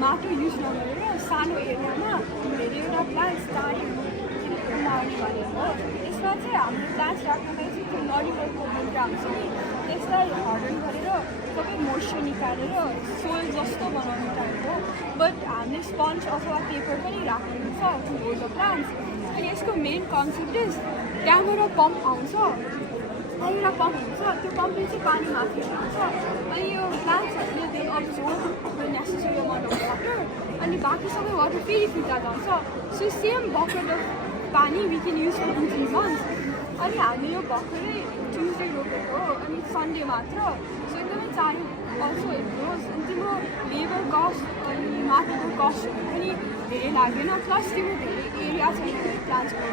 माटो युज नगरेर सानो एरियामा धेरैवटा प्लान्ट्स उमार्ने भनेर हो यसमा चाहिँ हामीले प्लान्ट्स राख्नलाई चाहिँ त्यो नरिवलको मुद्रा हुन्छ नि त्यसलाई हर्डन गरेर सबै मोइस्चर निकालेर सोइल जस्तो बनाउने टाइप हो बट हामीले स्पन्ज अथवा पेपर पनि राख्नुहुन्छ टु होल्ड द प्लान्ट्स अनि यसको मेन कन्सेप्ट इज त्यहाँबाट पम्प आउँछ एउटा पम्प हुन्छ त्यो पम्पले चाहिँ पानी माथि आउँछ अनि यो प्लान्ट्सहरूले they absorb the necessary amount of water अनि बाँकी सबै वाटर फेरि फिर्ता जान्छ सो सेम बकेट अफ पानी we can use for 2-3 months अनि हामीले यो भर्खरै ट्युजडे रोपेको हो अनि सन्डे मात्र सो एकदमै चाँडो अल्सो ग्रोज अनि तिम्रो लेबर कस्ट अनि माथिको कस्टहरू पनि धेरै लाग्दैन प्लस तिम्रो धेरै एरिया छैन प्लान्ट्सको